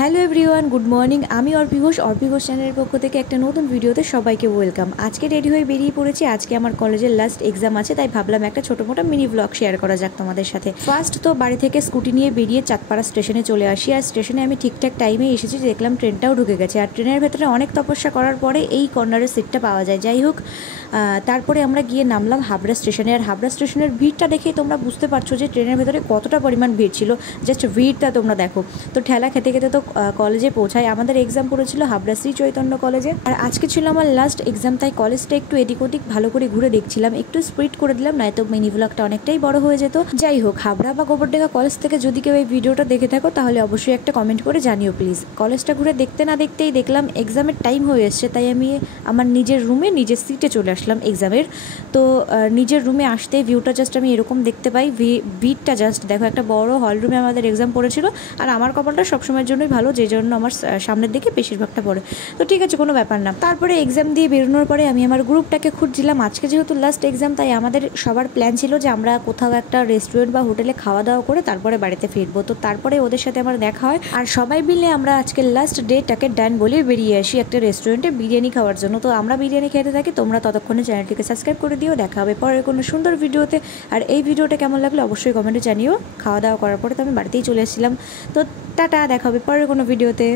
Hello everyone, good morning. আমি অর্পি ঘোষ চ্যানেলের পক্ষ থেকে একটা নতুন ভিডিওতে সবাইকে ওয়েলকাম। আজকে রেডি হয়ে বেরিয়ে পড়েছি। আজকে আমার কলেজের লাস্ট এক্সাম আছে, তাই ভাবলাম একটা ছোটো মোটো মিনি ব্লগ শেয়ার করা যাক তোমাদের সাথে। ফার্স্ট তো বাড়ি থেকে স্কুটি নিয়ে বেরিয়ে চাঁদপাড়া স্টেশনে চলে আসি। আর স্টেশনে আমি ঠিকঠাক টাইমে এসেছি, দেখলাম ট্রেনটাও ঢুকে গেছে। আর ট্রেনের ভেতরে অনেক তপস্যা করার পরে এই কর্নারের সিটটা পাওয়া যায়। যাই হোক, তারপরে আমরা গিয়ে নামলাম হাবড়া স্টেশনে। আর হাবড়া স্টেশনের ভিড়টা দেখেই তোমরা বুঝতে পারছো যে ট্রেনের ভেতরে কতটা পরিমাণ ভিড় ছিল। জাস্ট ভিড়টা তোমরা দেখো। তো ঠেলা খেতে খেতে তো কলেজে পৌঁছায়। আমাদের এক্সাম পড়েছিল হাবড়া শ্রী চৈতন্য কলেজে। আর আজকে ছিল আমার লাস্ট এক্সাম, তাই কলেজটা একটু এদিক ওদিক ভালো করে ঘুরে দেখছিলাম। একটু স্প্রিট করে দিলাম, নয়তো মিনি ব্লগটা অনেকটাই বড় হয়ে যেত। যাই হোক, হাবড়া বা গোবরডাঙ্গা কলেজ থেকে যদি কেউ এই ভিডিওটা দেখে থাকো তাহলে অবশ্যই একটা কমেন্ট করে জানিও প্লিজ। কলেজটা ঘুরে দেখতে না দেখতেই দেখলাম এক্সামের টাইম হয়ে এসছে, তাই আমি আমার নিজের রুমে নিজের সিটে চলে আসলাম এক্সামের। তো নিজের রুমে আসতেই ভিউটা জাস্ট আমি এরকম দেখতে পাই। ভিড়টা জাস্ট দেখো, একটা বড় হল রুমে আমাদের এক্সাম পড়েছিল। আর আমার কপালটা সবসময়ের জন্যই ভালো, যে জন্য আমার সামনের দিকে বেশিরভাগটা পড়ে। তো ঠিক আছে, কোনো ব্যাপার না। তারপরে এক্সাম দিয়ে বেরোনোর পরে আমি আমার গ্রুপটাকে খুঁজছিলাম। আজকে যেহেতু লাস্ট এক্সাম, তাই আমাদের সবার প্ল্যান ছিল যে আমরা কোথাও একটা রেস্টুরেন্ট বা হোটেলে খাওয়া দাওয়া করে তারপরে বাড়িতে ফিরবো। তো তারপরে ওদের সাথে আমার দেখা হয়, আর সবাই মিলে আমরা আজকে লাস্ট ডেটাকে ডান বলে বেরিয়ে আসি একটা রেস্টুরেন্টে বিরিয়ানি খাওয়ার জন্য। তো আমরা বিরিয়ানি খেতে থাকি। তোমরা ততক্ষণে চ্যানেলটিকে সাবস্ক্রাইব করে দিও। দেখা হবে পরের কোনো সুন্দর ভিডিওতে। আর এই ভিডিওটা কেমন লাগলো অবশ্যই কমেন্টে জানিও। খাওয়া দাওয়া করার পরে তো আমি বাড়িতেই চলে এসেছিলাম। তো টাটা, দেখা হবে পরের কোনো ভিডিওতে।